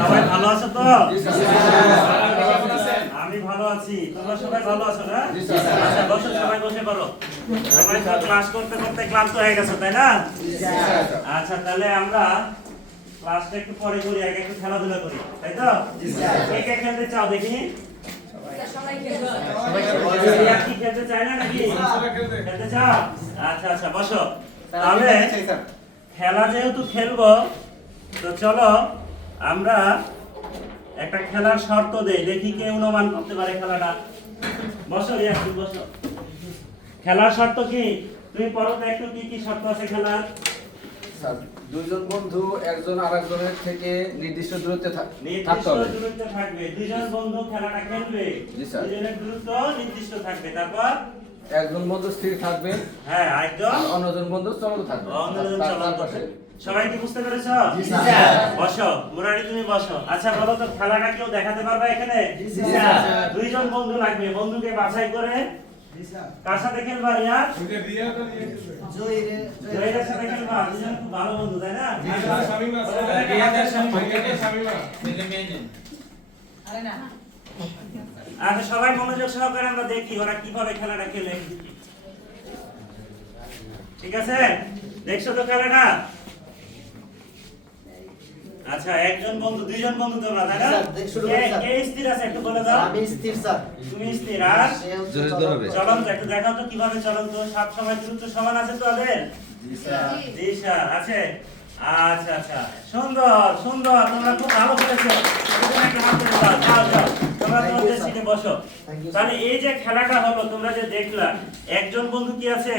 সবাই ভালো আছো তো? আমি ভালো আছি, তোমরা সবাই ভালো আছো না? আচ্ছা বসো, সবাই বসে পড়ো। সবাই তো ক্লাস করতে করতে ক্লান্ত হয়ে গেছো তাই না? আচ্ছা তাহলে আমরা ক্লাসটা একটু পরে করি, আগে একটু খেলাধুলা করি, তাই তো? কে কে খেলতে চাও দেখি? কি খেলতে চাই না নাকি? খেলতে চাও? আচ্ছা আচ্ছা বসো। তাহলে খেলা যেহেতু খেলবো, তো চলো আমরা একটা খেলার শর্ত দেই, দেখি কে অনুমান করতে পারে খেলাটা। বসো রিয়া, তুমি বসো। খেলার শর্ত কি তুমি পড়ো তো একটু, কি কি শর্ত আছে খেলার? দুইজন বন্ধু একজন আরেকজনের থেকে নির্দিষ্ট দূরত্বে থাকতে হবে। দূরত্বে থাকবে, দুইজন বন্ধু খেলাটা খেলবে, দুইজনের দূরত্ব নির্দিষ্ট থাকবে। তারপর একজন বন্ধু স্থির থাকবে, হ্যাঁ একজন অন্যজন বন্ধু চলন্ত থাকবে। অন্যজন চলন্ত থাকবে। সবাই কি বুঝতে পেরেছো? জি স্যার। বসো মুরারি, তুমি বসো। আচ্ছা বলো তো খেলাটা কেউ দেখাতে পারবে এখানে? জি স্যার। দুইজন বন্ধু লাগবে, বন্ধুকে বাছাই করে কার সাথে খেলবা রিয়া? জয়ীরের সাথে খেলবা, দুজন খুব ভালো বন্ধু তাই না? আচ্ছা সবাই মনোযোগ সহকারে আমরা দেখি ওরা কিভাবে খেলাটা খেলে। ঠিক আছে, দেখছো তো খেলাটা? আচ্ছা একজন বন্ধু, দুইজন বন্ধু তোমরা তাই না? কে স্থির আছে একটু বলে দাও। আমি স্থির স্যার। তুমি স্থির, আর চলন্ত একটু দেখাও তো কিভাবে চলন্ত। সব সময় দ্রুত সমান আছে তো ওদের? জি স্যার। জি স্যার আছে। আচ্ছা আচ্ছা সুন্দর সুন্দর, তোমরা খুব ভালো করেছো। তোমাদেরকে হাত তুলে দাও। যাও যাও তোমরা তোমাদের সিটে বসো। তাহলে এই যে খেলাটা হলো, তোমরা যে দেখলা, একজন বন্ধু কি আছে?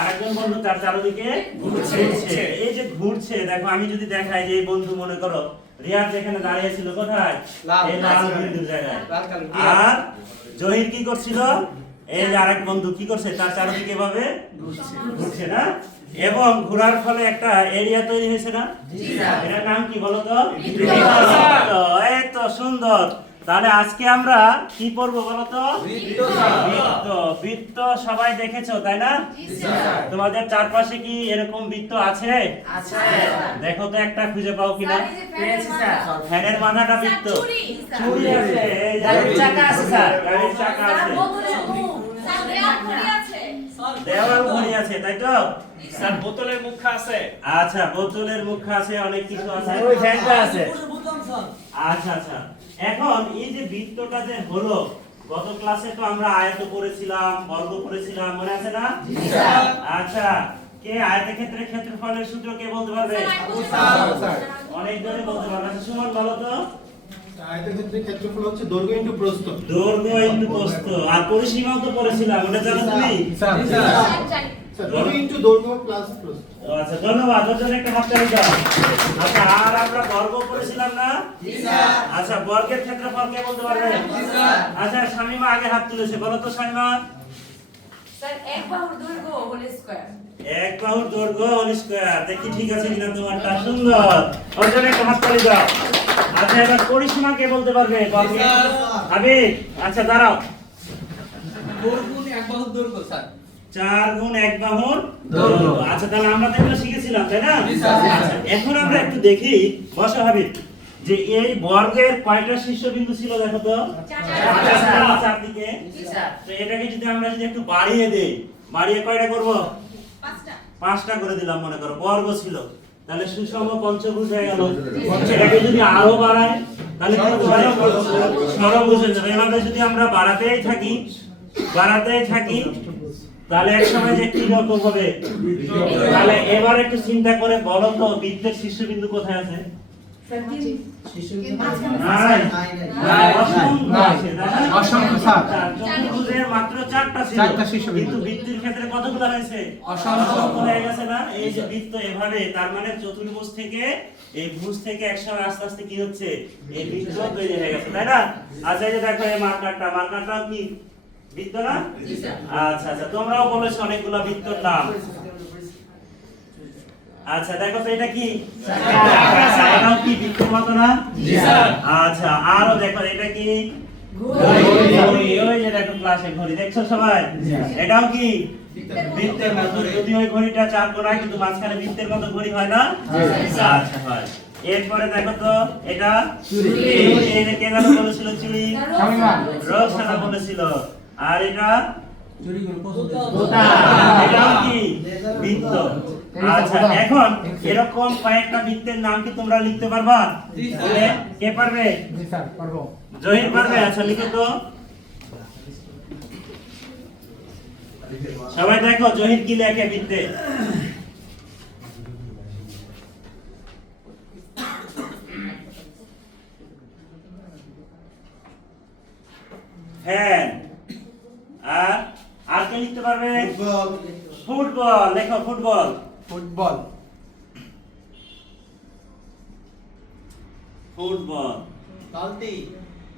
আরেকজন বন্ধু তার চারদিকে ঘুরছে। এই যে ঘুরছে, দেখো আমি যদি দেখাই যে এই বন্ধু মনে করো রিয়াদ যেখানে দাঁড়িয়ে ছিল, কোথায়? এই লাল বিন্দুর জায়গায়। আর জহির কি করছিল? এই যে আরেক বন্ধু কি করছে, তার চারদিকে এভাবে ঘুরছে না? এবং ঘোরার ফলে একটা এরিয়া তৈরি হয়েছে না? এটার নাম কি বলো তো? বৃত্ত। এই তো সুন্দর। তাহলে আজকে আমরা কি পড়বো বলো তো? বৃত্ত। বৃত্ত সবাই দেখেছো তাই না? তোমাদের চারপাশে কি এরকম বৃত্ত আছে? দেখো তো একটা খুঁজে পাও কিনা। ফ্যানের মাথাটা বৃত্ত, চুড়ি আছে, গাড়ির চাকা আছে স্যার, গাড়ির চাকা আছে, দেওয়াল ঘড়ি আছে, তাই তো? স্যার বোতলের মুখা আছে। আচ্ছা বোতলের মুখা আছে, অনেক কিছু আছে, ওই ফ্যানটা আছে। আচ্ছা আচ্ছা এখন এই যে বৃত্তটা যে হলো, গত ক্লাসে তো আমরা আয়ত করেছিলাম, বর্গ করেছিলাম, মনে আছে না? আচ্ছা কে আয়তক্ষেত্রের ক্ষেত্রফলের সূত্র কে বলতে পারবে? অনেক জনে বলতে পারবে। আচ্ছা সুমন বলো তো। আয়তক্ষেত্রের ক্ষেত্রফল হচ্ছে দৈর্ঘ্য ইনটু প্রস্থ। দৈর্ঘ্য ইনটু প্রস্থ। আর পরিসীমাও তো পড়েছিলাম, ওটা জানো তুমি? স্যার দৈর্ঘ্য ইনটু দৈর্ঘ্য প্লাস প্রস্থ। আচ্ছা ধন্যবাদ, ওর জন্য একটা হাততালি দাও। আচ্ছা আর আমরা বর্গ করেছিলাম না? জি স্যার। আচ্ছা বর্গের ক্ষেত্রফল কে বলতে পারবে? জি স্যার। আচ্ছা শামিমা আগে হাত তুলেছে, বলো তো শামিমা। স্যার এক বাহুর দৈর্ঘ্য হোল স্কয়ার। এক বাহুর দৈর্ঘ্য হোল স্কয়ার। দেখি ঠিক আছে কিনা তোমারটা। সুন্দর, ওর জন্য একটা হাততালি দাও। আচ্ছা এবার পরিসীমা কে বলতে পারবে? হাবিব। আচ্ছা দাঁড়াও। 4 গুণ 1 বাহুর দৈর্ঘ্য স্যার। 4 গুণ 1 বাহুর দৈর্ঘ্য। আচ্ছা তাহলে আমরা তো এগুলো শিখেছিলাম তাই না? আচ্ছা, এখন আমরা একটু দেখি, বসো হাবিব, যে এই বর্গের কয়টা শীর্ষবিন্দু ছিল দেখো তো? চারদিকে। তো এটাকে যদি আমরা একটু বাড়িয়ে দেই, বাড়িয়ে কয়টা করব? 5টা করে দিলাম মনে করো, বর্গ ছিল, তাহলে সুষম পঞ্চভুজ হয়ে গেল। এটাকে যদি আরো বাড়াই তাহলে কি হতে পারে? ষড়ভুজ হয়ে যাবে। এভাবে যদি আমরা বাড়াতেই থাকি তাহলে এক সময় যে কি রকম হবে? তাহলে এবার একটু চিন্তা করে বলো তো বৃত্তের শীর্ষবিন্দু কোথায় আছে? মাত্র 4টা ছিল, কিন্তু বৃত্তের ক্ষেত্রে কতগুলো হয়েছে? অসংখ্য হয়ে গেছে না? এই যে বৃত্ত এভাবে, তার মানে চতুর্ভুজ থেকে এই ভুজ থেকে একসময় আস্তে আস্তে কি হচ্ছে? এই বৃত্ত তৈরি হয়ে গেছে তাই না? আচ্ছা এই যে দেখো এই মার্কারটা কি বৃত্ত না? আচ্ছা আচ্ছা তোমরাও বলেছো অনেকগুলো বৃত্তর নাম। আচ্ছা দেখো তো এটা কি? এটাও কি বৃত্তের মতো না? জি স্যার। আচ্ছা আরো দেখো এটা কি? ঘড়ি। ওই যে দেখো ক্লাসে ঘড়ি দেখছো সবাই? এটাও কি? বৃত্তের মতো, যদি ওই ঘড়িটা 4 কোণায় কিন্তু মাঝখানে বৃত্তের মতো ঘড়ি হয় না? আচ্ছা হয়। এরপরে দেখো তো এটা চুড়ি। এই যে কে জানো বলেছিল চুড়ি? রোকসানা বলেছিল। আর এটা এটাও কি বৃত্ত। আচ্ছা এখন এরকম কয়েকটা বৃত্তের নাম কি তোমরা লিখতে পারবা? বলে কে পারবে? জহির পারবে। আচ্ছা লিখো তো সবাই, দেখো জহির কি লেখে বৃত্তে। ফ্যান। আর কে লিখতে পারবে? ফুটবল। লেখো ফুটবল। ফুটবল।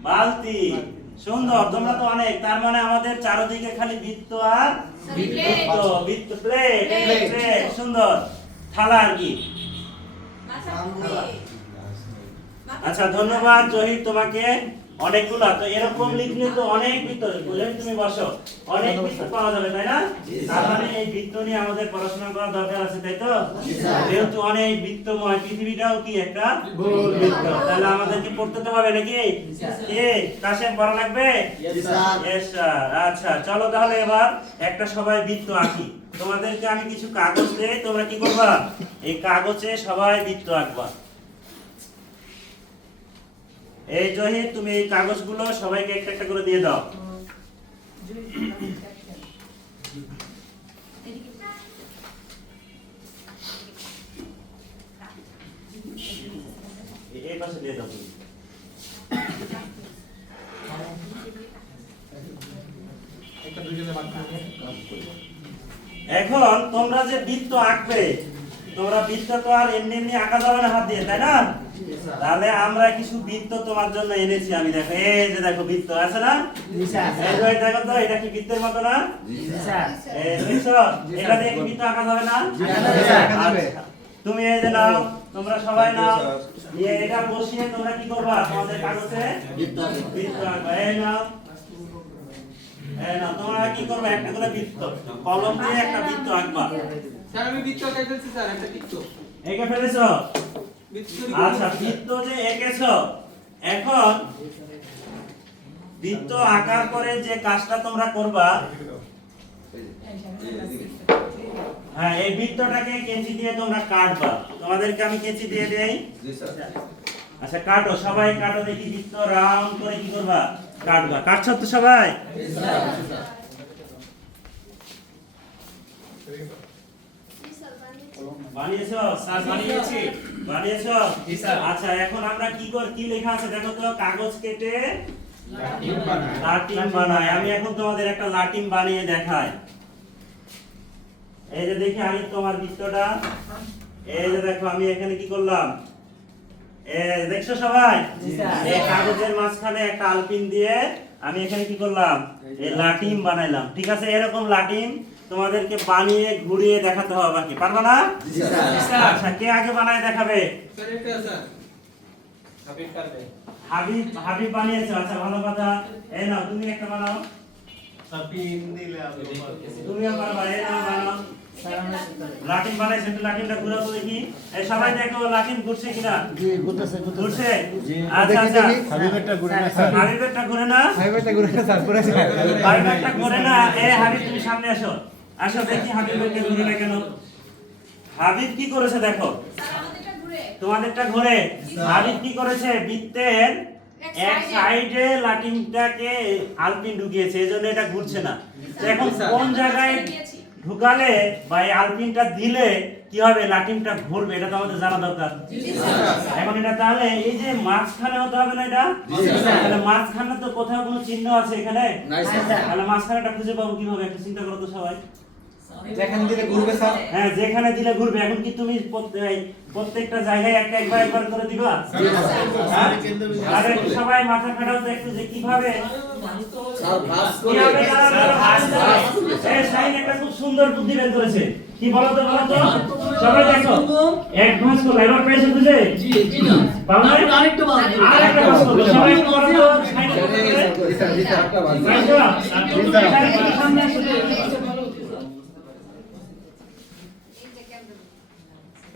বালতি। সুন্দর, তোমরা তো অনেক। তার মানে আমাদের চারদিকে খালি বৃত্ত আর বৃত্ত। প্লেট। সুন্দর। থালা আর কি? আচ্ছা ধন্যবাদ জহির তোমাকে। অনেকগুলা তো এরকম লিখলে তো অনেক বৃত্ত, জহির তুমি বসো, অনেক বৃত্ত পাওয়া যাবে তাই না? তার মানে এই বৃত্ত নিয়ে আমাদের পড়াশোনা করার দরকার আছে তাই তো? যেহেতু অনেক বৃত্তময়, পৃথিবীটাও কি একটা গোল বৃত্ত, তাহলে আমাদেরকে পড়তে তো হবে নাকি? কে কাশেম পড়া লাগবে? Yes sir. আচ্ছা চলো তাহলে এবার একটা সবাই বৃত্ত আঁকি। তোমাদেরকে আমি কিছু কাগজ দেই, তোমরা কি করবা? এই কাগজে সবাই বৃত্ত আঁকবা। এই জহির তুমি এই কাগজগুলো সবাইকে একটা একটা করে দিয়ে দাও। এই পাশে দিয়ে দাও। এখন তোমরা যে বৃত্ত আঁকবে, তোমরা বৃত্ত তো আর এমনি এমনি আঁকা যাবে না হাত দিয়ে, তাই না? তাহলে আমরা কিছু বৃত্ত তোমার জন্য এনেছি আমি। দেখো এই যে দেখো বৃত্ত আছে না? এই দেখো তো, এটা কি বৃত্তের মতো না? এটা দিয়ে কি বৃত্ত আঁকা যাবে না? আচ্ছা, তুমি এই যে নাও, তোমরা সবাই নাও, নিয়ে এটা বসিয়ে তোমরা কি করবা? তোমাদের কাগজে বৃত্ত আঁকবা। এই নাও, তোমরা কি করবে? একটা করে বৃত্ত কলম দিয়ে একটা বৃত্ত আঁকবা। স্যার আমি বৃত্ত এঁকে ফেলছি স্যার, একটা বৃত্ত এঁকে ফেলেছো? আচ্ছা বৃত্ত যে এঁকেছো, এখন বৃত্ত আঁকার পরে যে কাজটা তোমরা করবা, হ্যাঁ এই বৃত্তটাকে কেচি দিয়ে তোমরা কাটবা। তোমাদেরকে আমি কেচি দিয়ে দেই। আচ্ছা কাটো, সবাই কাটো দেখি। বৃত্ত রাউন্ড করে কি করবা? কাটবা। কাটছো তো সবাই? বানিয়েছো? স্যার বানিয়েছি। বানিয়েছো? জি স্যার। আচ্ছা এখন আমরা কি লেখা আছে দেখো তো। কাগজ কেটে লাটিম বানায়। আমি এখন তোমাদের একটা লাটিম বানিয়ে দেখাই। এই যে দেখি আমি তোমার বৃত্তটা, এই যে দেখো আমি এখানে কি করলাম, দেখছো সবাই? এই কাগজের মাঝখানে একটা আলপিন দিয়ে আমি এখানে কি করলাম? এই লাটিম বানাইলাম। ঠিক আছে, এরকম লাটিম তোমাদেরকে বানিয়ে ঘুরিয়ে দেখাতে হবে। বাকি পারবা না? আচ্ছা কে আগে বানায় দেখাবে? হাবিব বানিয়েছে। আচ্ছা ভালো কথা। এই নাও তুমি একটা বানাও। তুমিও পারবা। এই নাও বানাও। লাটিম বানাইছে, লাটিমটা ঘুরাও তো দেখি। এই সবাই দেখো লাটিম ঘুরছে কিনা? ঘুরছে। আচ্ছা আচ্ছা হাবিবেরটা ঘুরে না স্যার। হাবিবেরটা ঘুরে না? হাবিবেরটা ঘুরে না। এই হাবিব তুমি সামনে আসো। আসো দেখি হাবিবেরটা ঘুরে না কেন? হাবিব কি করেছে দেখো। তোমাদেরটা ঘুরে। হাবিব কি করেছে? বৃত্তের এক সাইডে লাটিমটাকে আলপিন ঢুকিয়েছে, এজন্য এটা ঘুরছে না। তো এখন কোন জায়গায় ঢুকালে বা এই আলপিনটা দিলে কি হবে? লাটিমটা ঘুরবে, এটা তো আমাদের জানা দরকার। এখন এটা তাহলে এই যে মাঝখানে হতে হবে না? এটা তাহলে মাঝখানে তো কোথাও কোনো চিহ্ন আছে এখানে? তাহলে মাঝখানেটা খুঁজে পাবো কিভাবে? একটা চিন্তা করো তো সবাই। যেখানে দিলে ঘুরবে স্যার। হ্যাঁ যেখানে দিলে ঘুরবে। এখন কি তুমি প্রত্যেকটা জায়গায় একবার করে দিবা? আর একটু সবাই মাথা খাটাও তো একটু, যে কিভাবে একটা খুব সুন্দর বুদ্ধি বের করেছে। কি বলো তো সবাই দেখো। এক ভাঁজ করলো, এবার পেয়েছে বুঝে? আরেকটা ভাঁজ করলো। সবাই একটু বলো তো। সামনে আসো।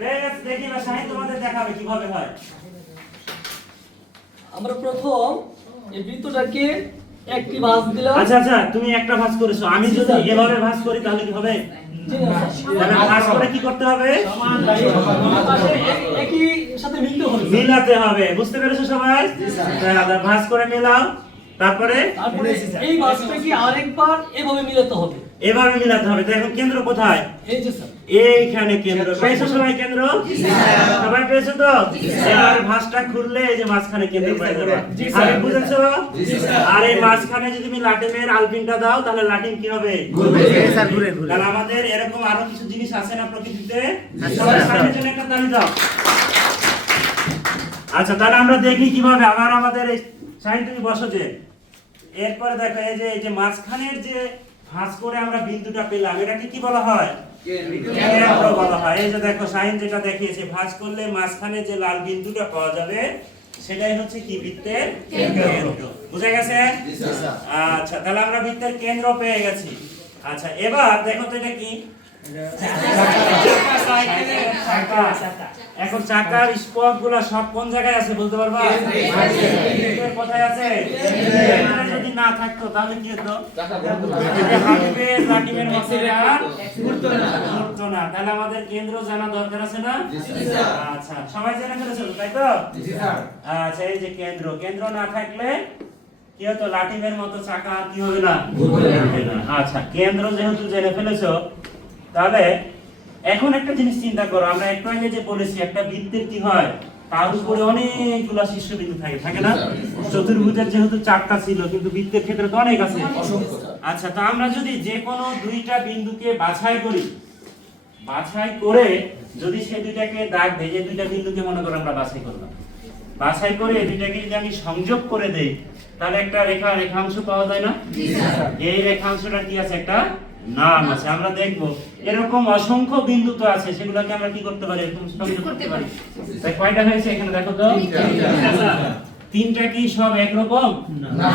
বেশ, দেখি বা শাহিন তোমাদের দেখাবে কিভাবে হয়। আমরা প্রথম এই বৃত্তটাকে একটি ভাঁজ দিলাম। আচ্ছা আচ্ছা, তুমি একটা ভাঁজ করেছো, আমি যদি এভাবে ভাঁজ করি তাহলে কি হবে? জি না, তাহলে ভাঁজ করে কি করতে হবে? একই সাথে মিলতে হবে। মিলাতে হবে, বুঝতে পেরেছো সবাই? তাহলে ভাঁজ করে মিলাও, তারপরে তারপরে এই ভাঁজটাকে আরেকবার এভাবে মিলাতে হবে। এভাবে মিলাতে হবে। তো এখন কেন্দ্র কোথায়? এই যে স্যার, এইখানে কেন্দ্র। পেয়েছো সবাই কেন্দ্র? সবাই পেয়েছো তো? এবার ভাঁজটা খুললে এই যে মাঝখানে কেন্দ্র পেয়ে যাবে। আগে বুঝেছো? আর এই মাঝখানে যদি তুমি লাটিমের আলপিনটা দাও তাহলে লাটিম কি হবে? ঘুরবে। স্যার ঘুরে ঘুরে। তাহলে আমাদের এরকম আরো কিছু জিনিস আছে না প্রকৃতিতে? সবাই সাইডের জন্য একটা তালি দাও। আচ্ছা, তাহলে আমরা দেখি কিভাবে। আবার আমাদের এই সাইড তুমি বসো যে। এরপরে দেখো এই যে মাঝখানের যে ভাঁজ করে আমরা বিন্দুটা পেলাম, এটাকে কি বলা হয়? কেন্দ্র বলা হয়। এই যে দেখো শাহিন যেটা দেখিয়েছে, ভাঁজ করলে মাঝখানে যে লাল বিন্দুটা পাওয়া যাবে সেটাই হচ্ছে কি? বৃত্তের কেন্দ্র। বুঝা গেছে? আচ্ছা, তাহলে আমরা বৃত্তের কেন্দ্র পেয়ে গেছি। আচ্ছা, এবার দেখো তো এটা কি? এখন চাকার স্পক গুলা সব কোন জায়গায় আছে বলতে পারবা? কোথায় আছে? যদি না থাকতো তাহলে কি হতো? লাটিমের মতো ঘুরতো না। তাহলে আমাদের কেন্দ্র জানা দরকার আছে না? আচ্ছা, সবাই জেনে ফেলেছো তাই তো? আচ্ছা, এই যে কেন্দ্র, কেন্দ্র না থাকলে কি হতো? লাটিমের মতো চাকা কি হবে না? আচ্ছা, কেন্দ্র যেহেতু জেনে ফেলেছো, তাহলে এখন একটা জিনিস চিন্তা করো। আমরা একটু আগে যে বলেছি একটা বৃত্তের কি হয়? তার উপরে অনেকগুলো শীর্ষবিন্দু থাকে না? চতুর্ভুজের যেহেতু 4টা ছিল, কিন্তু বৃত্তের ক্ষেত্রে তো অনেক আছে। আচ্ছা, তো আমরা যদি যে কোনো দুইটা বিন্দুকে বাছাই করি, বাছাই করে যদি সেই দুইটাকে দাগ দেই, যে দুইটা বিন্দুকে মনে করো আমরা বাছাই করলাম, বাছাই করে এই দুইটাকে যদি আমি সংযোগ করে দেই তাহলে একটা রেখাংশ পাওয়া যায় না? এই রেখাংশটা কি আছে? একটা নাম আছে। আমরা দেখবো এরকম অসংখ্য বিন্দু তো আছে, সেগুলোকে আমরা কি করতে পারি? এরকম সংযোগ করতে পারি। তাই কয়টা হয়েছে এখানে দেখো তো? তিনটা। কি সব একরকম? না,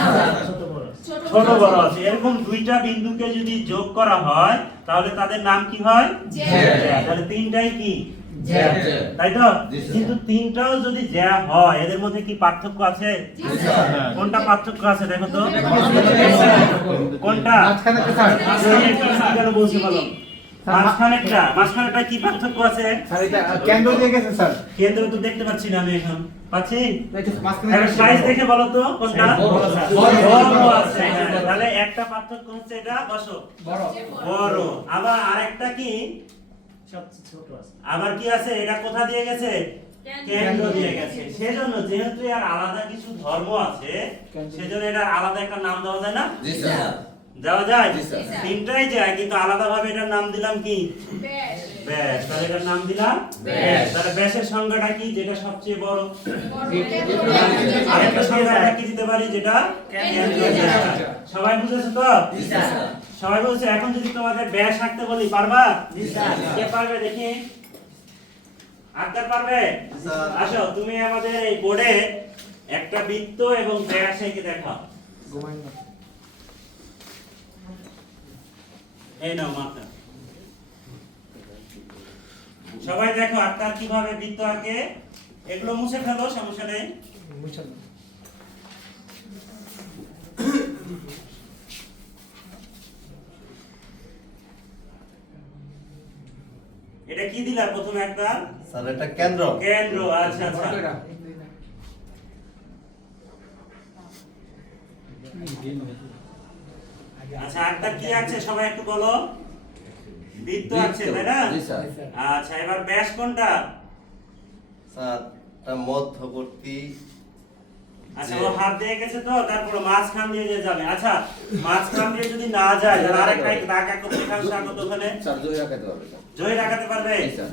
ছোট বড় আছে। এরকম দুইটা বিন্দুকে যদি যোগ করা হয় তাহলে তাদের নাম কি হয়? তাহলে তিনটাই কি? তাই তো? কিন্তু তিনটাও যদি জ্যা হয়, এদের মধ্যে কি পার্থক্য আছে? কোনটা পার্থক্য আছে দেখো তো? কোনটা? কেন বলছি বলো? মাঝখানেরটা কি পার্থক্য আছে? স্যার এটা কেন্দ্র দিয়ে গেছে স্যার। কেন্দ্র তো দেখতে পাচ্ছি না আমি এখন। পাচ্ছি? এখন সাইজ দেখে বলো তো কোনটা? বড় আছে। তাহলে একটা পার্থক্য হচ্ছে এটা বসো বড়। আবার আরেকটা কি? সবচেয়ে ছোট আছে। আবার কি আছে? এটা কোথা দিয়ে গেছে? কেন্দ্র দিয়ে গেছে। সেজন্য যেহেতু এর আলাদা কিছু ধর্ম আছে, সেজন্য এটা আলাদা একটা নাম দেওয়া যায় না? জি স্যার। দেওয়া যায়? তিনটাই যায়, কিন্তু আলাদাভাবে এটার নাম দিলাম কি? ব্যাস। তাহলে এটার নাম দিলাম ব্যাস। তাহলে ব্যাসের সংখ্যাটা কি? যেটা সবচেয়ে বড়। আরেকটা সংখ্যা আমরা কি দিতে পারি? যেটা কেন্দ্র। সবাই বুঝেছো তো? জি স্যার। সবাই বলছে। এখন যদি তোমাদের ব্যাস আঁকতে বলি, পারবা? জি স্যার। কে পারবে দেখি? আঁকতে পারবে? আসো, তুমি আমাদের এই বোর্ডে একটা বৃত্ত এবং ব্যাস এঁকে দেখাও। এই নাও মাথা। সবাই দেখো আক্তার কিভাবে বৃত্ত আঁকে। এগুলো মুছে ফেলো, সমস্যা নেই। এটা কি দিলা প্রথমে? একটা স্যার এটা কেন্দ্র। কেন্দ্র। আচ্ছা আচ্ছা। আচ্ছা, আক্তার কি আছে সবাই একটু বলো। বৃত্ত আছে তাই না? জি স্যার। আচ্ছা, এবার ব্যাস কোনটা? স্যার এটা মধ্যবর্তী। আচ্ছা, ও হাত দিয়ে গেছে তো, তারপর মাঝখান দিয়ে যে যাবে। আচ্ছা, মাঝখান দিয়ে যদি না যায় তাহলে আরেকটা দাগ আঁকো, রেখাংশ আঁকো তো ওখানে। স্যার জয় রাখাতে পারবে স্যার। জয় রাখাতে পারবে? জি স্যার।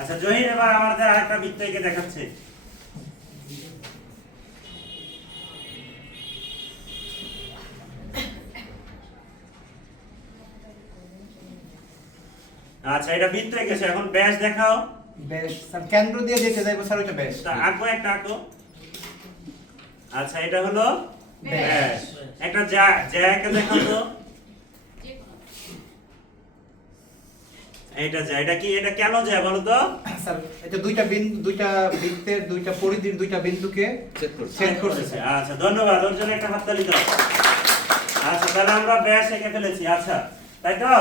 আচ্ছা, জহির এবার আমাদের আরেকটা বৃত্ত এঁকে দেখাচ্ছে। আচ্ছা, এটা বৃত্ত এঁকেছে। এখন ব্যাস দেখাও। বেশ স্যার, কেন্দ্র দিয়ে যেতে যাইবো স্যার, ওইটা বেশ। তা আঁকো, একটা আঁকো। আচ্ছা, এটা হলো ব্যাস। একটা যা এঁকে দেখাও তো। এটা যায়, এটা কি, এটা কেন যায় বলো তো? স্যার এটা দুইটা বৃত্তের দুইটা পরিধির দুইটা বিন্দুকে চেক করছি। ছেদ করছে করেছে। আচ্ছা ধন্যবাদ, ওর জন্য একটা হাততালি দাও। আচ্ছা তাহলে আমরা ব্যাস এঁকে ফেলেছি। আচ্ছা তাই তো,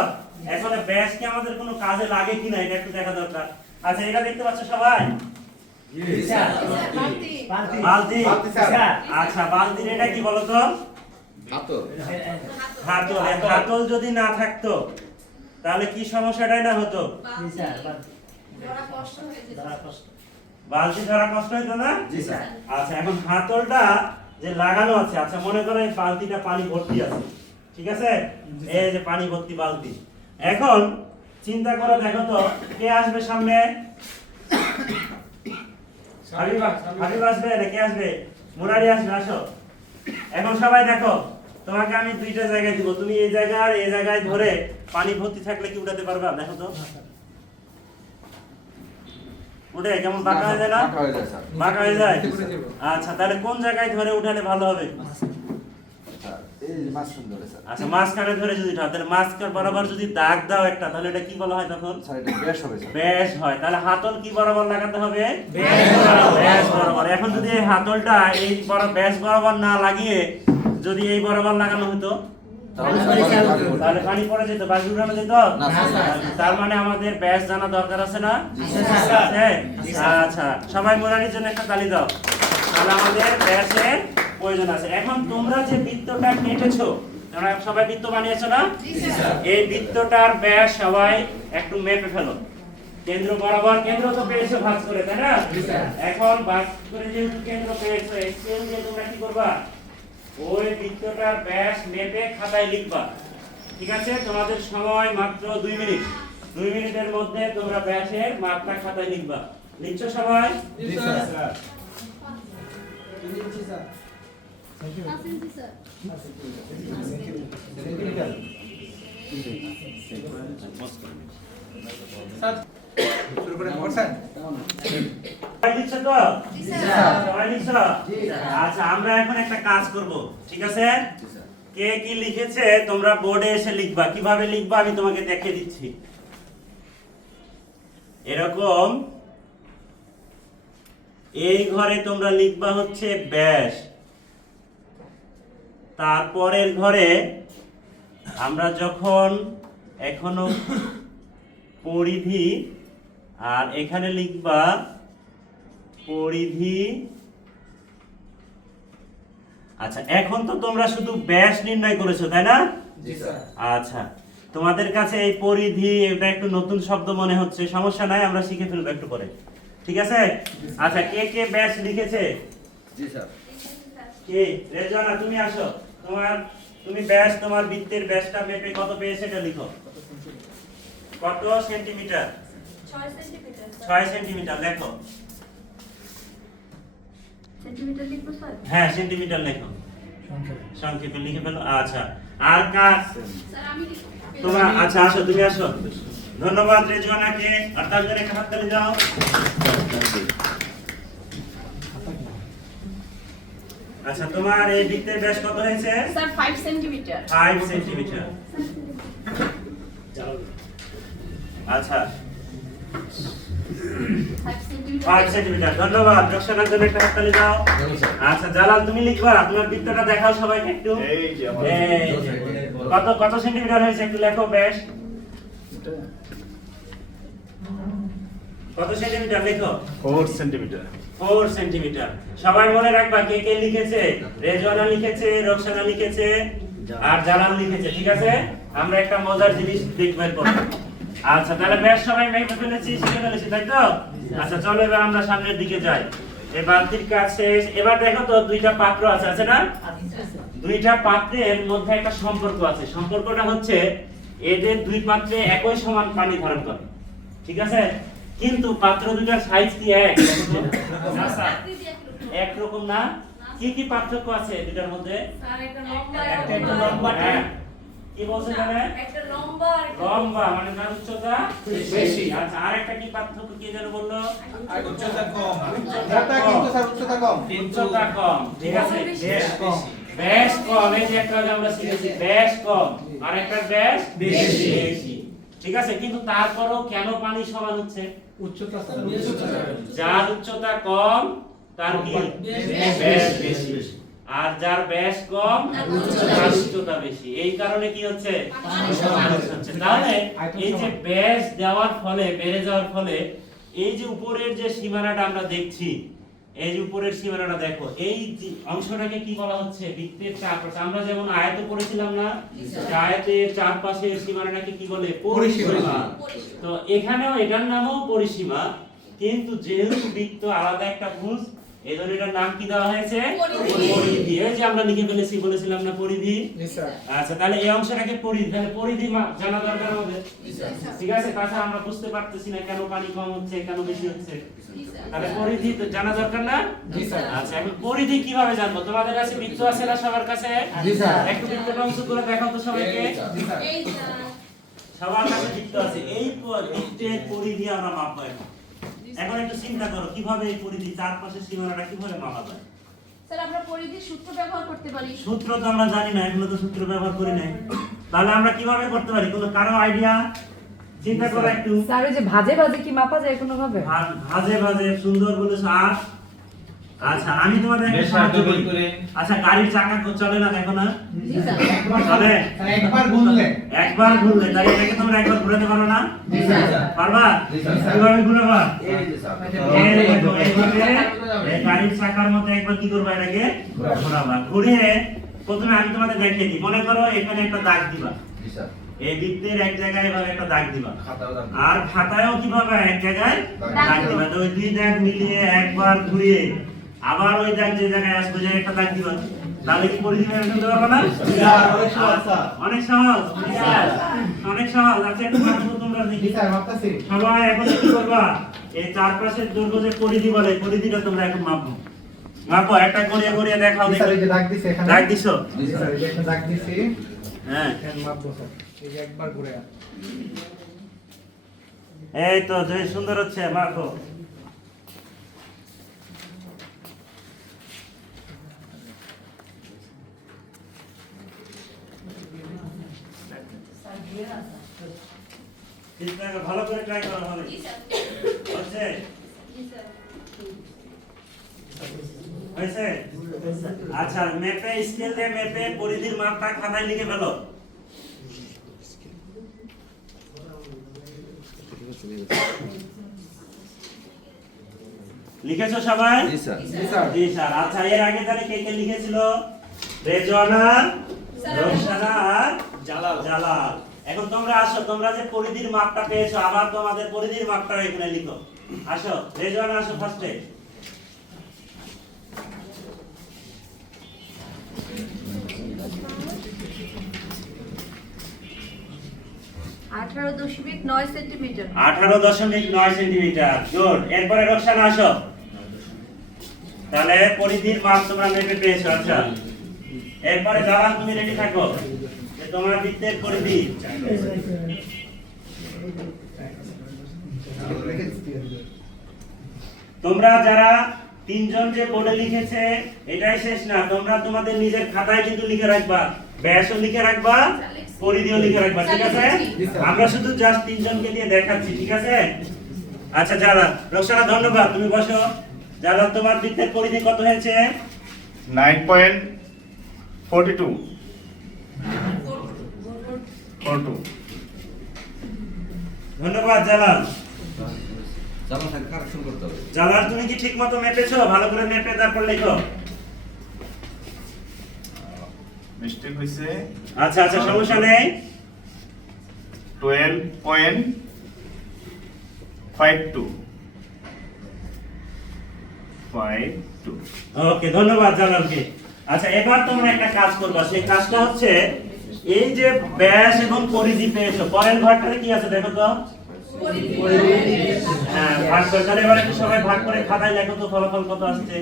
এখন ব্যাস কি আমাদের কোনো কাজে লাগে কিনা এটা একটু দেখা দরকার। আচ্ছা এটা দেখতে পাচ্ছ সবাই? বালতি। বালতি, স্যার। আচ্ছা বালতির এটা কি বলো তো? হাতল। হাতল। এই হাতল যদি না থাকতো তাহলে কি সমস্যাটাই না হতো? বালতি ধরা কষ্ট হতো না? জি স্যার। আচ্ছা এখন হাতলটা যে লাগানো আছে, আচ্ছা মনে করো এই বালতিটা পানি ভর্তি আছে, ঠিক আছে? এই যে পানি ভর্তি বালতি। এখন চিন্তা করে দেখো তো, কে আসবে সামনে? হাবিব আসবে না কে আসবে? মুরারি আসবে, আসো। এখন সবাই দেখো, তোমাকে আমি দুইটা জায়গায় দিব, তুমি এই জায়গা আর এই জায়গায় ধরে পানি ভর্তি থাকলে কি উঠাতে পারবা? দেখো তো উঠে কেমন বাঁকা হয়ে যায় না? বাঁকা হয়ে যায়, স্যার। বাঁকা হয়ে যায়। আচ্ছা তাহলে কোন জায়গায় ধরে উঠালে ভালো হবে? স্যার, এই যে মাঝখান ধরে, স্যার। আচ্ছা মাঝখানে ধরে যদি উঠাও, তাহলে মাঝখান বরাবর যদি দাগ দাও একটা, তাহলে এটা কি বলা হয় তখন? স্যার, এটা ব্যাস হবে, স্যার। ব্যাস হয়। তাহলে হাতল কি বরাবর লাগাতে হবে? ব্যাস বরাবর। এখন যদি এই হাতলটা এই ব্যাস বরাবর না লাগিয়ে যদি এই বরাবর লাগানো হতো তাহলে পানি পড়ে যেত, বাকি উঠানো যেত না, স্যার। তার মানে আমাদের ব্যাস জানা দরকার আছে না? আছে? আচ্ছা সবাই মুরারির জন্য একটা তালি দাও। তাহলে আমাদের ব্যাসের প্রয়োজন আছে। এখন তোমরা যে বৃত্তটা কেটেছো, তোমরা সবাই বৃত্ত বানিয়েছো না? এই বৃত্তটার ব্যাস সবাই একটু মেপে ফেলো। কেন্দ্র বরাবর, কেন্দ্র তো পেয়েছো ভাঁজ করে, তাই না? এখন ভাঁজ করে যেহেতু কেন্দ্র পেয়েছো, স্কেল দিয়ে তোমরা কি করবা? ওই বৃত্তটার ব্যাস মেপে খাতায় লিখবা, ঠিক আছে? তোমাদের সময় মাত্র 2 মিনিট। 2 মিনিটের মধ্যে তোমরা ব্যাসের মাপটা খাতায় লিখবা। লিখছো সবাই? জি স্যার। সেন্টিমিটার। শুরু করে করছেন? সবাই লিখছো তো? সবাই লিখছো? আচ্ছা আমরা এখন একটা কাজ করব, ঠিক আছে? কে কি লিখেছে তোমরা বোর্ডে এসে লিখবা। কিভাবে লিখবা আমি তোমাকে দেখিয়ে দিচ্ছি। এরকম এই ঘরে তোমরা লিখবা হচ্ছে ব্যাস, তারপরের ঘরে আমরা যখন এখনো পরিধি, আর এখানে লিখবা পরিধি। আচ্ছা এখন তো তোমরা শুধু ব্যাস নির্ণয় করেছো, তাই না? জি স্যার। আচ্ছা তোমাদের কাছে এই পরিধি এটা একটু নতুন শব্দ মনে হচ্ছে, সমস্যা নাই, আমরা শিখে ফেলবো একটু পরে, ঠিক আছে? আচ্ছা কে কে ব্যাস লিখেছে? জি, স্যার। কে? রেজওয়ানা তুমি আসো। তুমি ব্যাস, তোমার বৃত্তের ব্যাসটা মেপে কত পেয়েছে এটা লিখো। কত সেন্টিমিটার? 6 সেন্টিমিটার। 6 সেন্টিমিটার লেখো। সেন্টিমিটার লিখবো স্যার? হ্যাঁ সেন্টিমিটার লেখো, সংক্ষেপে লিখে ফেলো। আচ্ছা আর কাজ স্যার আমি তোমরা, আচ্ছা আসো তুমি আসো। ধন্যবাদ রেজওয়ানাকে, আর তার জন্য একটা হাততালি দাও। আচ্ছা তোমার এই বৃত্তের ব্যাস কত হয়েছে? Sir 5 centimetre. 5 সেন্টিমিটার। আচ্ছা 5 সেন্টিমিটার। 5 সেন্টিমিটার। ধন্যবাদ, রক্ষার জন্য একটা হাততালি দাও। আচ্ছা জালাল তুমি লিখবা, তোমার বৃত্তটা দেখাও সবাইকে একটু। এই যে। কত সেন্টিমিটার হয়েছে একটু লেখো ব্যাস। কত সেন্টিমিটার লেখো? 4 সেন্টিমিটার। 4 সেন্টিমিটার। সবাই মনে রাখবা কে কে লিখেছে। রেজওয়ানা লিখেছে, রক্ষানা লিখেছে, আর জালাল লিখেছে, ঠিক আছে? আমরা একটা মজার জিনিস দেখব এরপর। আচ্ছা তাহলে ব্যাস সবাই মেপে ফেলেছি, শিখে ফেলেছি, তাই তো? আচ্ছা চলো এবার আমরা সামনের দিকে যাই। এই বালতির কাজ শেষ। এবার দেখো তো দুইটা পাত্র আছে না? দুইটা পাত্রের মধ্যে একটা সম্পর্ক আছে। সম্পর্কটা হচ্ছে এদের দুই পাত্রে একই সমান পানি ধারণ করে, ঠিক আছে? কিন্তু পাত্র দুইটার সাইজ কি এক? না স্যার, একরকম না। কি কি পার্থক্য আছে দুইটার মধ্যে? স্যার একটা লম্বা, একটা একটু লম্বা, হ্যাঁ। কি বলছেন এখানে? একটা লম্বা আর একটা লম্বা মানে তার উচ্চতা বেশি। আচ্ছা আর একটা কি পার্থক্য কি যেন বললো? উচ্চতা কম। উচ্চতা কিন্তু স্যার উচ্চতা কম। উচ্চতা কম, ঠিক আছে? বেশ কম। ব্যাস কম, এই যে একটা আমরা শিখেছি ব্যাস কম, আর একটা ব্যাস বেশি। ঠিক আছে, কিন্তু তারপরও কেন পানি সমান হচ্ছে? উচ্চতা যার উচ্চতা কম তার কি ব্যাস বেশি, আর যার ব্যাস কম তার উচ্চতা বেশি। এই কারণে কি হচ্ছে? পানি হচ্ছে। তাহলে এই যে ব্যাস দেওয়ার ফলে, বেড়ে যাওয়ার ফলে এই যে উপরের যে সীমানাটা আমরা দেখছি, এই যে উপরের সীমানাটা দেখো, এই যে অংশটাকে কি বলা হচ্ছে? বৃত্তের চারপাশে। আমরা যেমন আয়ত করেছিলাম না, যে আয়তের চারপাশের সীমানাটাকে কি বলে? পরিসীমা। তো এখানেও এটার নামও পরিসীমা, কিন্তু যেহেতু বৃত্ত আলাদা একটা ভুজ, এজন্য এটার নাম কি দেওয়া হয়েছে? পরিধি। এই যে আমরা লিখে ফেলেছি, বলেছিলাম না পরিধি। আচ্ছা, তাহলে এই অংশটাকে পরিধি, তাহলে পরিধি জানা দরকার আমাদের, ঠিক আছে? তাছাড়া আমরা বুঝতে পারতেছি না কেন পানি কম হচ্ছে, কেন বেশি হচ্ছে। তাহলে পরিধি তো জানা দরকার না? আচ্ছা, এখন পরিধি কিভাবে জানবো? তোমাদের কাছে বৃত্ত আছে না সবার কাছে? একটু বৃত্তের অংশগুলো দেখাও তো সবাইকে। সবার কাছে বৃত্ত আছে, এই বৃত্তের পরিধি আমরা মাপবো এখন। এখন একটু চিন্তা করো কিভাবে এই পরিধি চারপাশের সীমানাটা কিভাবে মাপা যায়। স্যার আমরা পরিধির সূত্র ব্যবহার করতে পারি। সূত্র তো আমরা জানি না, এখনো তো সূত্র ব্যবহার করি নাই। তাহলে আমরা কিভাবে করতে পারি? কোনো কারো আইডিয়া? চিন্তা করো একটু। স্যার ওই যে ভাজে ভাজে কি মাপা যায় কোনো ভাবে? ভাজে ভাজে সুন্দর বলেছো। আর আচ্ছা, আমি তোমাদের একটা সাহায্য করি। আচ্ছা, গাড়ির চাকা চলে না দেখো না? জি স্যার। চলে। একবার ঘুরলে একবার ঘুরলে, তাহলে এটাকে তোমরা একবার ঘুরাতে পারো না? জি স্যার। পারবা? কিভাবে ঘুরাবা? এই দেখো, এইভাবে এই গাড়ির চাকার মতো একবার কি করবা? এটাকে ঘোরাবা। ঘুরিয়ে প্রথমে আমি তোমাদের দেখিয়ে দিই। মনে করো এখানে একটা দাগ দিবা, এই বৃত্তের এক জায়গায় এভাবে একটা দাগ দিবা, আর খাতায়ও কিভাবে এক জায়গায় দাগ দিবা। তো ওই দুই দাগ মিলিয়ে একবার ঘুরিয়ে আবার ওই দাগ যে জায়গায় আসবে যে একটা দাগ দিবা, তাহলে কি পরিধি বের করতে পারবে না? অনেক সহজ, অনেক সহজ। আচ্ছা, একটু মাপবো তোমরা দেখি। সবাই এখন কি করবা? এই চারপাশের দৈর্ঘ্য যে পরিধি বলে, পরিধিটা তোমরা এখন মাপবো। মাপো, একটা গড়িয়ে গড়িয়ে দেখাও দেখি। দাগ দিছে এখানে। দাগ দিছো? স্যার এই যে একটা দাগ দিছি। হ্যাঁ, এখন মাপবো স্যার। এই যে একবার ঘুরে এই তো যে সুন্দর হচ্ছে, মাপো। ভালো করে ট্রাই করো হবে। জি স্যার। হচ্ছে? জি স্যার। হয়েছে? আচ্ছা, ম্যাপে স্কেল দিয়ে ম্যাপে পরিধির মাপটা খাতায় লিখে ফেলো। লিখেছো সবাই? জি স্যার। জি স্যার। আচ্ছা, এর আগে তাহলে কে কে লিখেছিল? রেজওয়ানা, রোশানা আর জালাল। এখন তোমরা আসো, তোমরা যে পরিধির মাপটা পেয়েছো, আবার তোমাদের পরিধির মাপটা এখানে লিখো। আসো, রেজওয়ানা আসো ফার্স্টে। আঠারো 18.9 সেন্টিমিটার। 18.9 সেন্টিমিটার। গুড। এরপরে রোশানা আসো। তাহলে পরিধির মাপ তোমরা মেপে পেয়েছো। আচ্ছা, এরপরে জালাল তুমি রেডি থাকো যে তোমার বৃত্তের পরিধি। তোমরা যারা তিনজন যে বোর্ডে লিখেছে এটাই শেষ না, তোমরা তোমাদের নিজের খাতায় কিন্তু লিখে রাখবা, ব্যাসও লিখে রাখবা, পরিধিও লিখে রাখবা, ঠিক আছে? আমরা শুধু জাস্ট তিনজনকে দিয়ে দেখাচ্ছি, ঠিক আছে? আচ্ছা, জালাল, রোশানা ধন্যবাদ, তুমি বসো। জালাল, তোমার বৃত্তের পরিধি কত হয়েছে? 9.42. ধন্যবাদ জালাল। জানা থাকে কারেকশন করতে হবে। জালাল, তুমি কি ঠিক মতো মেপেছো? ভালো করে মেপে তারপর লেখো। মিস্টেক হইছে। আচ্ছা আচ্ছা, সমস্যা নেই। 12.52. ওকে, ধন্যবাদ জালালকে। আচ্ছা, এবার তোমরা একটা কাজ করবা, সেই কাজটা হচ্ছে এই যে ব্যাস এবং পরিধি পেয়েছো, পরের ঘরটাতে কি আছে দেখো তো। হ্যাঁ, ভাগ করে। তাহলে এবার একটু সবাই ভাগ করে খাতায় লেখো তো ফলাফল কত আসছে।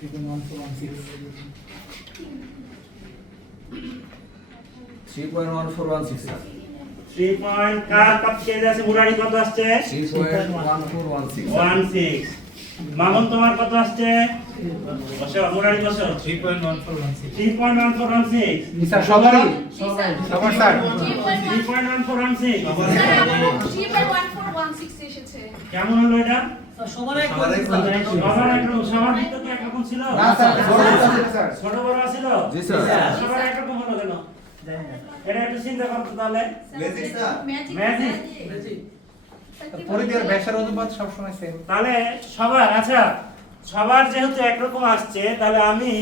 3.1416 3 পয়েন্ট কার কত কেজি আছে? মুরারি কত আসছে? 3.1416 16। মামুন তোমার কত আসছে? বসো মুরারি বসো 3.1416 জি স্যার সবারই সবার স্যার 3.1416 3.1416 এসেছে। কেমন হলো এটা সবার এক সবার এক সবার একরকম সবার ভিতর কি একরকম ছিল না স্যার স্যার ছোট বড় ছিল জি স্যার সবার একরকম হলো কেন এটা একটু চিন্তা করতে তাহলে ম্যাজিক স্যার ম্যাজিক পরিধির ব্যাসের অনুপাত সব সময় সেম তাহলে সবার আচ্ছা সবার যেহেতু একরকম আসছে তাহলে আমি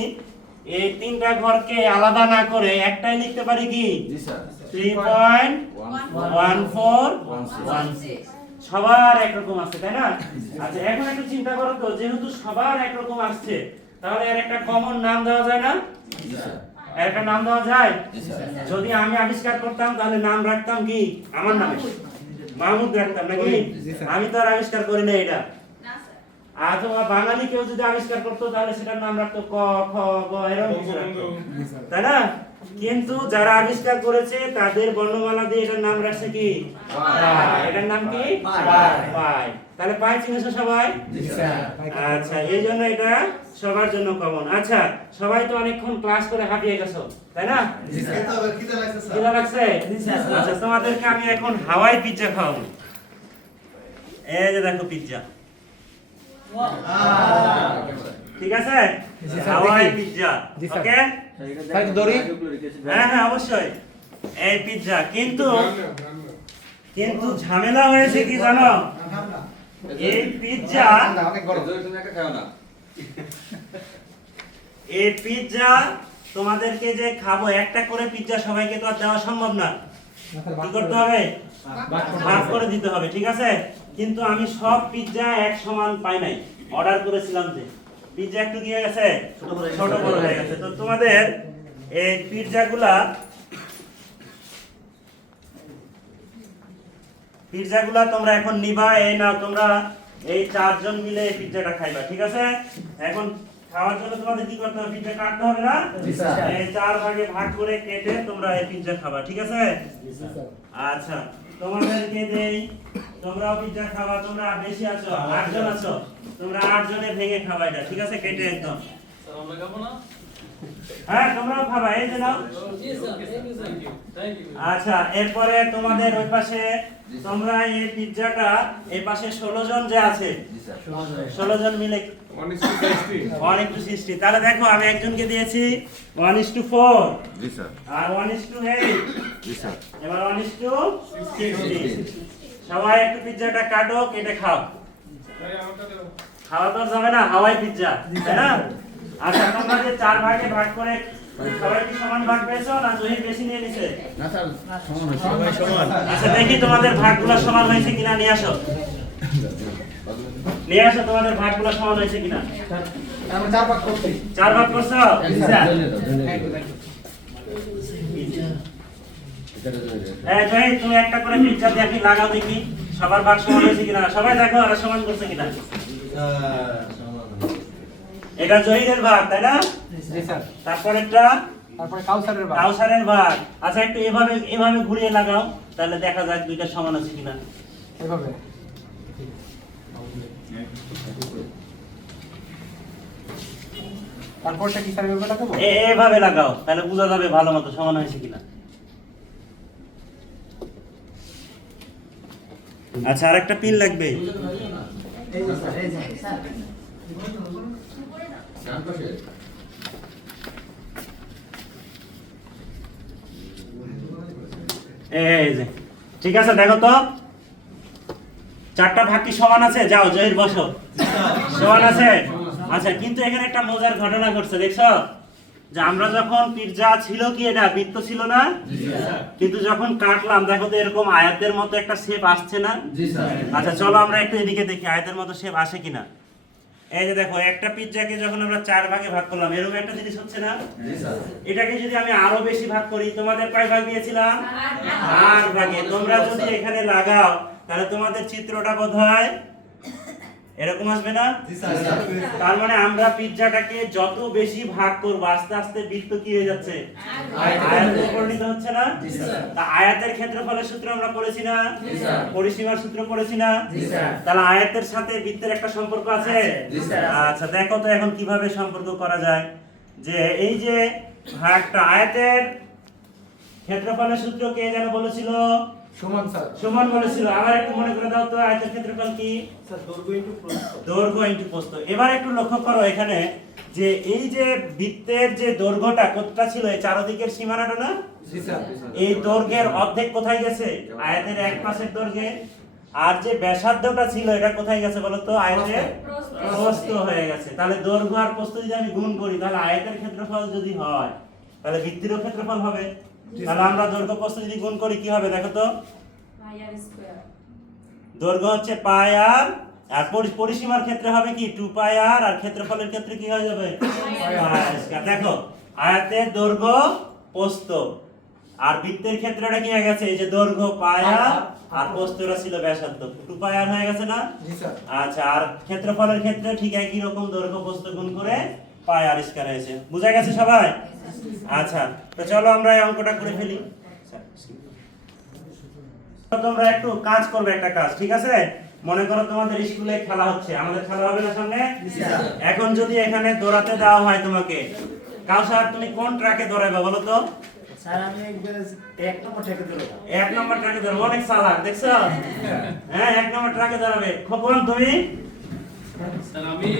এই তিনটা ঘরকে আলাদা না করে একটাই লিখতে পারি কি জি স্যার 3.1416 সবার একরকম আসছে তাই না আচ্ছা এখন একটু চিন্তা করো তো যেহেতু সবার একরকম আসছে তাহলে এর একটা কমন নাম দেওয়া যায় না জি স্যার এর একটা নাম দেওয়া যায় জি স্যার যদি আমি আবিষ্কার করতাম তাহলে নাম রাখতাম কি আমার নামে মাহমুদ রাখতাম নাকি আমি তো আর আবিষ্কার করি না এটা না স্যার। অথবা বাঙালি কেউ যদি আবিষ্কার করতো তাহলে সেটার নাম রাখতো ক খ গ এরকম কিছু রাখতো তাই না কিন্তু যারা আবিষ্কার করেছে তাদের বর্ণমালা দিয়ে এটার নাম রাখছে কি এটার নাম কি পাই তাহলে পাই চিনেছো সবাই আচ্ছা এই জন্য এটা সবার জন্য কমন আচ্ছা সবাই তো অনেকক্ষণ ক্লাস করে হাঁপিয়ে গেছো তাই না খিদে লাগছে স্যার খিদা লাগছে আচ্ছা তোমাদেরকে আমি এখন হাওয়াই পিৎজা খাওয়াবো এই যে দেখো পিৎজা ঠিক আছে হাওয়াই পিৎজা ওকে স্যার দড়ি হ্যাঁ হ্যাঁ অবশ্যই এই পিৎজা কিন্তু ঝামেলা হয়েছে কি জানো এই পিৎজা অনেক বড় তুমি একা খাও না এই পিৎজা তোমাদেরকে যে খাবো একটা করে পিৎজা সবাইকে তো আর দেওয়া সম্ভব না কি করতে হবে ভাগ করে দিতে হবে ঠিক আছে কিন্তু আমি সব পিৎজা এক সমান পাই নাই অর্ডার করেছিলাম যে পিৎজা একটু কি হয়ে গেছে ছোট বড় হয়ে গেছে তো তোমাদের এই পিৎজাগুলা তোমরা এখন নিবা এই নাও তোমরা এই চারজন মিলে এই পিৎজাটা খাইবা ঠিক আছে এখন খাওয়ার জন্য তোমাদের কি করতে হবে পিৎজা কাটতে হবে না এই চার ভাগে ভাগ করে কেটে তোমরা এই পিৎজা খাবা ঠিক আছে আচ্ছা তোমাদেরকে দেই তোমরাও পিৎজা খাবা তোমরা বেশি আছো 8 জন আছো তোমরা 8 জনে ভেঙে খাবা এটা ঠিক আছে কেটে একদম স্যার আমরা খাবো না হ্যাঁ তোমরাও খাবা এই যে নাও জি স্যার থ্যাংক ইউ আচ্ছা এরপরে তোমাদের ওই পাশে তোমরা এই পিৎজাটা এই পাশে 16 জন যে আছে জি স্যার 16 জন মিলে 1:60 তাহলে দেখো আমি একজনকে দিয়েছি 1:4 জি স্যার আর 1:8 জি স্যার এবার 1:60 সবাই একটু পিৎজাটা কাটো কেটে খাও খাওয়া তো আর যাবে না হাওয়াই পিৎজা তাই না আচ্ছা তোমরা যে চার ভাগে ভাগ করে সবাই কি সমান ভাগ পেয়েছো না জহির বেশি নিয়ে নিছে না স্যার সমান হয়েছে সবাই সমান আচ্ছা দেখি তোমাদের ভাগগুলো সমান হয়েছে কিনা নিয়ে আসো তোমাদের ভাগগুলো সমান হয়েছে কিনা আমরা চার ভাগ করছি 4 ভাগ করছো এই জহির তুমি একটা করে পিৎজা দেখি লাগাও দেখি সবার ভাগ সমান হয়েছে কিনা সবাই দেখো আর সমান করছে কিনা এটা জহিরের ভাগ তাই না জি স্যার তারপরেরটা তারপরে কাউসারের ভাগ কাউসারের ভাগ আচ্ছা একটু এভাবে ঘুরিয়ে লাগাও তাহলে দেখা যাক দুইটা সমান আছে কিনা এভাবে তারপরটা কি স্যার এভাবে লাগাবো এভাবে লাগাও তাহলে বোঝা যাবে ভালো মতো সমান হয়েছে কিনা আচ্ছা আরেকটা পিন লাগবে এই যে ঠিক আছে দেখো তো চারটা ভাগ কি সমান আছে যাও জহির বসো সমান আছে আচ্ছা কিন্তু এখানে একটা মজার ঘটনা ঘটছে দেখছো যে আমরা যখন পিৎজা ছিল কি এটা বৃত্ত ছিল না কিন্তু যখন কাটলাম দেখো তো এরকম আয়াতের মতো একটা শেপ আসছে না জি স্যার আচ্ছা চলো আমরা একটু এদিকে দেখি আয়াতের মতো শেপ আসে কিনা এই যে দেখো একটা পিৎজাকে যখন আমরা 4 ভাগে ভাগ করলাম এরকম একটা জিনিস হচ্ছে না জি স্যার এটাকে যদি আমি আরো বেশি ভাগ করি তোমাদের কয় ভাগ দিয়েছিলাম 8 ভাগে তোমরা যদি এখানে লাগাও তাহলে তোমাদের চিত্রটা বোধহয় এরকম আসবে না? জি স্যার। তার মানে আমরা পিজ্জাটাকে যত বেশি ভাগ করব আস্তে আস্তে বৃত্ত কি হয়ে যাচ্ছে? আয়তে পরিণত হচ্ছে না? তা আয়াতের ক্ষেত্রফলের সূত্র আমরা পড়েছি না? পরিসীমার সূত্র পড়েছি না? তাহলে আয়াতের সাথে বৃত্তের একটা সম্পর্ক আছে? আচ্ছা দেখো তো এখন কিভাবে সম্পর্ক করা যায়। যে এই যে ভাগটা আয়াতের ক্ষেত্রফলের সূত্র কে যেন বলেছিল? সমান স্যার। সমান বলেছিল। আবার একটু মনে করে দাও তো আয়তের ক্ষেত্রফল কি? স্যার দৈর্ঘ্য ইনটু প্রস্থ। দৈর্ঘ্য ইনটু প্রস্থ। এবার একটু লক্ষ্য করো এখানে যে এই যে বৃত্তের যে দৈর্ঘ্যটা কতটা ছিল এই চারদিকের সীমানাটা না? জি স্যার। এই দৈর্ঘ্যের অর্ধেক কোথায় গেছে? আয়তের এক পাশের দৈর্ঘ্যে। আর যে ব্যাসার্ধটা ছিল এটা কোথায় গেছে বলো তো? আয়তের প্রস্থ হয়ে গেছে। তাহলে দৈর্ঘ্য আর প্রস্থ যদি আমি গুণ করি তাহলে আয়তের ক্ষেত্রফল যদি হয় তাহলে বৃত্তেরও ক্ষেত্রফল হবে। তাহলে আমরা দৈর্ঘ্য প্রস্থ যদি গুণ করি কি হবে দেখো তো? পাই আর স্কয়ার। দৈর্ঘ্য হচ্ছে পাই আর আর পরিসীমার ক্ষেত্রে হবে কি 2 পাই আর ক্ষেত্রফলের ক্ষেত্রে কি হয়ে যাবে? পাই আর স্কয়ার। দেখো আয়তের দৈর্ঘ্য প্রস্থ আর বৃত্তের ক্ষেত্রটা কি হয়ে গেছে? এই যে দৈর্ঘ্য পাই আর প্রস্থটা ছিল ব্যাসার্ধ 2 পাই আর হয়ে গেছে না? জি স্যার। আচ্ছা আর ক্ষেত্রফলের ক্ষেত্রে ঠিক একই রকম দৈর্ঘ্য প্রস্থ গুণ করে পাই আর স্কয়ার হয়েছে। বুঝা গেছে সবাই? আচ্ছা তো চলো আমরা এই অঙ্কটা করে ফেলি। তোমরা একটু কাজ করবে একটা কাজ, ঠিক আছে? মনে করো তোমাদের স্কুলে খেলা হচ্ছে, আমাদের খেলা হবে না সামনে? এখন যদি এখানে দৌড়াতে দেওয়া হয় তোমাকে, কাউসার তুমি কোন ট্র্যাকে দৌড়াবে বলো তো? স্যার আমি একবার 1 নম্বর ট্র্যাকে দৌড়াবো। 1 নম্বর ট্র্যাকে দৌড়াবে। অনেক চালাক দেখছো? হ্যাঁ 1 নম্বর ট্র্যাকে দৌড়াবে। খোকন তুমি? স্যার আমি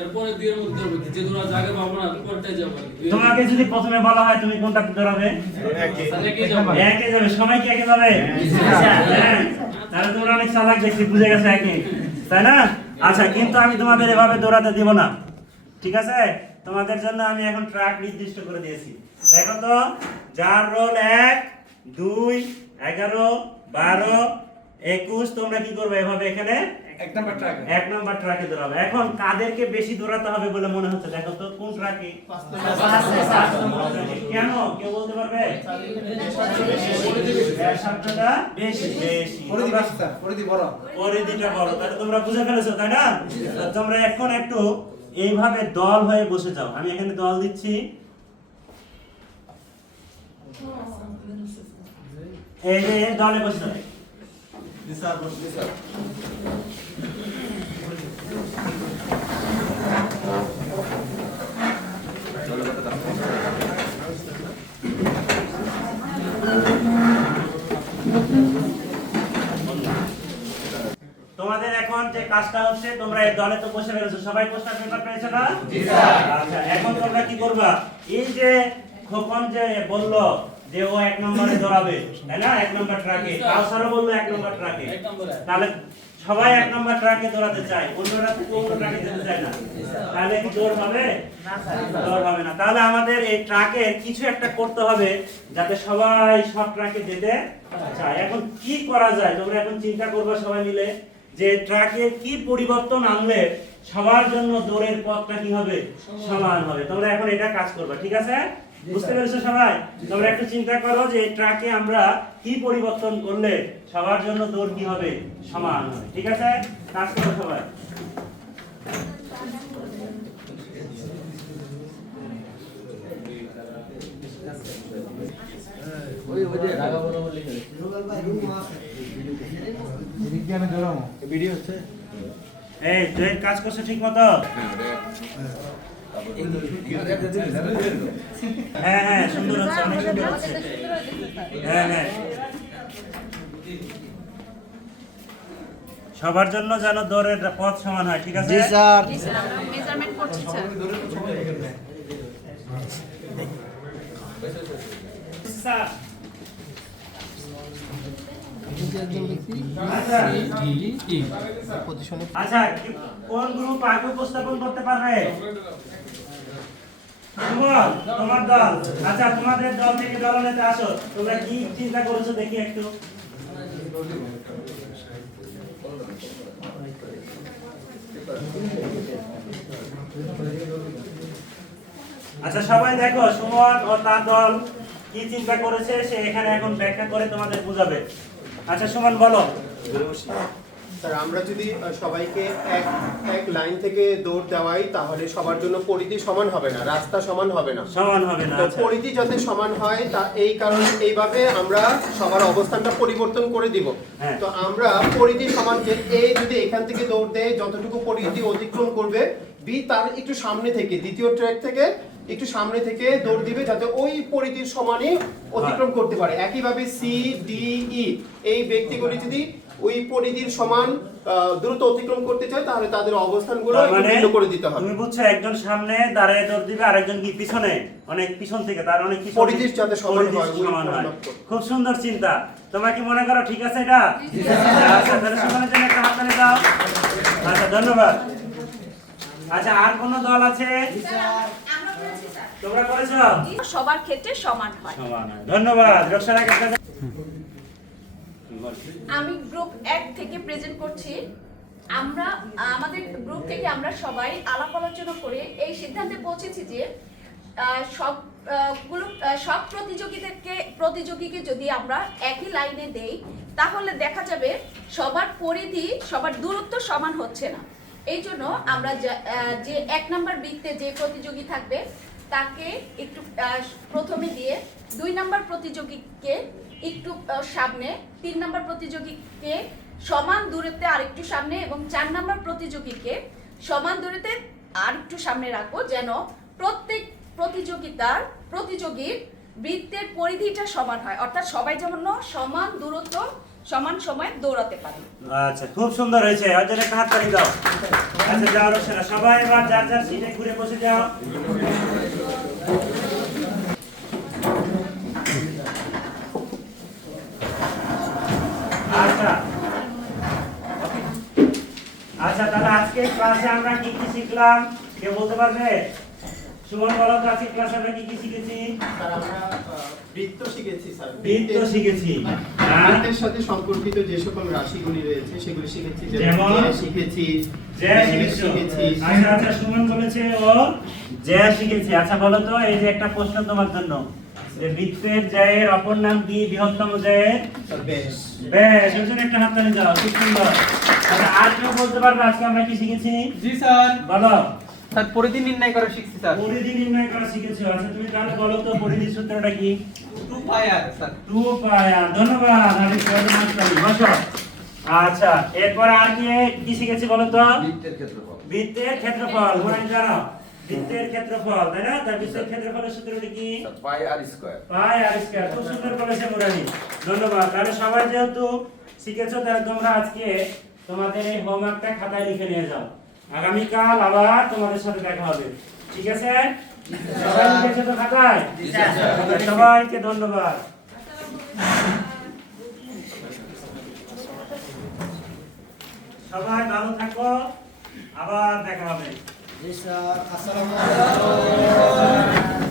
এরপরে দুইয়ের মধ্যে হবে যে তোরা জায়গা পাবো না কোনটায় যাবো? তোমাকে যদি প্রথমে বলা হয় তুমি কোনটাতে দৌড়াবে? স্যার একই যাবো। একে যাবে। সবাই কি একে যাবে? হ্যাঁ তাহলে তোমরা অনেক চালাক দেখছি, বুঝে গেছে একে, তাই না? আচ্ছা কিন্তু আমি তোমাদের এভাবে দৌড়াতে দিব না, ঠিক আছে? তোমাদের জন্য আমি এখন ট্র্যাক নির্দিষ্ট করে দিয়েছি। দেখো তো যার রোল 1 2 11 12 21 তোমরা কি করবে? এভাবে এখানে 1 নম্বর ট্র্যাক। 1 নম্বর ট্র্যাকে দৌড়াবে। এখন কাদেরকে বেশি দৌড়াতে হবে বলে মনে হচ্ছে দেখো তো? কোন ট্র্যাকে? 5 নম্বর ট্র্যাকে। কেন কেউ বলতে পারবে? ব্যাসার্ধটা বেশি বেশি। পরিধি বেশি স্যার, পরিধি বড়। পরিধিটা বড়। তাহলে তোমরা বুঝে ফেলেছো তাই না? তো তোমরা এখন একটু এইভাবে দল হয়ে বসে যাও। আমি এখানে দল দিচ্ছি। এই যে এই দলে বসে যাও। জি স্যার, বসুন স্যার। তোমাদের এখন যে কাজটা হচ্ছে তোমরা এই দলে তো বসে ফেলেছো, সবাই কোশ্চেন পেপার পেয়েছো না? জি স্যার। আচ্ছা এখন তোমরা কি করবা? এই যে খোকন যে বললো যে ও 1 নম্বরে দৌড়াবে, তাই না? 1 নম্বর ট্র্যাকে। কাউসারও বললো 1 নম্বর ট্র্যাকে। এক নম্বরে। তাহলে সবাই 1 নম্বর ট্র্যাকে দৌড়াতে চায়, অন্যরা কোন ট্র্যাকে যেতে চায় না। তাহলে কি দৌড় হবে? না স্যার, দৌড় হবে না। তাহলে আমাদের এই ট্র্যাকের কিছু একটা করতে হবে যাতে সবাই সব ট্র্যাকে যেতে চায়। এখন কি করা যায় তোমরা এখন চিন্তা করবে সবাই মিলে যে ট্র্যাকের কি পরিবর্তন আনলে সবার জন্য দৌড়ের পথটা কি হবে? সমান হবে। তোমরা এখন এটা কাজ করবে, ঠিক আছে? বুঝতে পেরেছো সবাই? তোমরা একটু চিন্তা করো যে এই ট্র্যাকে আমরা কি পরিবর্তন করলে সবার জন্য দৌড় কি হবে? সমান হবে, ঠিক আছে? কাজ করো সবাই। বিজ্ঞানে দৌড়াবো। ভিডিও হচ্ছে? এই তুই কাজ করছো ঠিক মতো? হ্যাঁ হ্যাঁ সুন্দর হচ্ছে, অনেক সুন্দর হচ্ছে। হ্যাঁ হ্যাঁ সবার জন্য যেন দৌড়ের পথ সমান হয়, ঠিক আছে? স্যার আমরা মেজারমেন্ট করছি স্যার। স্যার আচ্ছা কোন গ্রুপ আগে উপস্থাপন করতে পারবে? সুমন তোমার দল। আচ্ছা তোমাদের দল থেকে দলনেতা আসো, তোমরা কি চিন্তা করেছো দেখি একটু। আচ্ছা সবাই দেখো সুমন ও তার দল কি চিন্তা করেছে সে এখানে এখন ব্যাখ্যা করে তোমাদের বুঝাবে। আচ্ছা সুমন বলো। স্যার আমরা যদি সবাইকে এক লাইন থেকে দৌড় দেওয়াই তাহলে সবার জন্য পরিধি সমান হবে না, রাস্তা সমান হবে না। সমান হবে না, তো আচ্ছা। পরিধি যাতে সমান হয় তা এই কারণে এইভাবে আমরা সবার অবস্থানটা পরিবর্তন করে দিব। হ্যাঁ। তো আমরা পরিধি সমান যে এ যদি এখান থেকে দৌড় দেয় যতটুকু পরিধি অতিক্রম করবে, বি তার একটু সামনে থেকে দ্বিতীয় ট্র্যাক থেকে একটু সামনে থেকে দৌড় দিবে যাতে ওই পরিধির সমানই অতিক্রম করতে পারে। একইভাবে সি ডি ই এই ব্যক্তিগুলি যদি ওই পরিধির সমান দ্রুত অতিক্রম করতে চায় তাহলে তাদের অবস্থানগুলো তার একটু মানে ভিন্ন করে দিতে হবে। তুমি বুঝছো, একজন সামনে দাঁড়িয়ে দৌড় দিবে, আরেকজন কি পিছনে, অনেক পিছন থেকে, তার অনেক পিছনে, পরিধি যাতে সমান পরিধি হয়, ওই সমান হয়। পরিমাপ করে। খুব সুন্দর চিন্তা। তোমরা কি মনে করো ঠিক আছে এটা? আচ্ছা, তাহলে সমানের জন্য একটা হাততালি দাও। আচ্ছা, ধন্যবাদ। আচ্ছা, আর কোন দল আছে? আমরা করেছি স্যার। তোমরা করেছো? সবার ক্ষেত্রে সমান হয়। সমান হয়। ধন্যবাদ। রোকসানা কাকা। আমি গ্রুপ 1 থেকে প্রেজেন্ট করছি। আমরা আমাদের গ্রুপ থেকে আমরা সবাই আলাপ আলোচনা করে এই সিদ্ধান্তে পৌঁছেছি যে সব প্রতিযোগীকে যদি আমরা একই লাইনে দেই তাহলে দেখা যাবে সবার পরিধি, সবার দূরত্ব সমান হচ্ছে না। এই জন্য আমরা যে 1 নাম্বার বৃত্তে যে প্রতিযোগী থাকবে তাকে একটু প্রথমে দিয়ে 2 নাম্বার প্রতিযোগীকে একটু সামনে, 3 নাম্বার প্রতিযোগীকে সমান দূরত্বে আরেকটু সামনে এবং 4 নাম্বার প্রতিযোগীকে সমান দূরত্বে আরেকটু সামনে রাখবো, যেন প্রত্যেক প্রতিযোগীর বৃত্তের পরিধিটা সমান হয়, অর্থাৎ সবাই যেমন সমান দূরত্ব সমান সময়ে দৌড়াতে পারে। আচ্ছা, খুব সুন্দর হয়েছে। আর জন্য একটা হাততালি দাও। আচ্ছা, যাও রোকসানা, সবাই এবার যার যার সিটে ঘুরে বসে যাও। আচ্ছা আচ্ছা, তাহলে আজকে ক্লাসে আমরা কি কি শিখলাম কেউ বলতে পারবে? সুমন বলো তো, আজকে ক্লাসে আমরা কি কি শিখেছি? স্যার আমরা বৃত্ত শিখেছি স্যার। বৃত্ত শিখেছি। বৃত্তের সাথে সম্পর্কিত যে সকল রাশিগুলি রয়েছে সেগুলি শিখেছি। যেমন? শিখেছি, জ্যা শিখেছি। আচ্ছা আচ্ছা, সুমন বলেছে ও জ্যা শিখেছি। আচ্ছা বলো তো, এই যে একটা প্রশ্ন তোমার জন্য, যে বৃত্তের জ্যায়ের অপর নাম কি? বৃহত্তম জ্যায়ের বেশ বেশ। এর জন্য একটা হাততালি দাও। খুব সুন্দর। আচ্ছা, আর কেউ বলতে পারবে আজকে আমরা কি শিখেছি? জি স্যার। বলো। স্যার পরিধি নির্ণয় করা শিখছি স্যার। পরিধি নির্ণয় করা শিখেছো। আচ্ছা, তুমি তাহলে বলো তো পরিধির সূত্রটা কি? 2 পাই আর স্যার। 2 পাই আর। ধন্যবাদ। আমি বসো। আচ্ছা, এরপর আর কি শিখেছি বলো তো? বৃত্তের ক্ষেত্রফল। বৃত্তের ক্ষেত্রফল। মনে জানো বৃত্তের ক্ষেত্রফল, তাই না? তার বৃত্তের ক্ষেত্রফলের সূত্রটি কি? পাই আর স্কয়ার। পাই আর স্কয়ার। খুব সুন্দর বলেছে মুরানি। ধন্যবাদ। তাহলে সবাই যেহেতু শিখেছো, তাহলে তোমরা আজকে তোমাদের এই হোমওয়ার্কটা খাতায় লিখে নিয়ে যাও। আগামীকাল আবার তোমাদের সাথে দেখা হবে। ঠিক আছে? সবাই লিখেছো তো খাতায়? সবাইকে ধন্যবাদ। সবাই ভালো থাকো, আবার দেখা হবে। জি স্যার, আসসালামু আলাইকুম।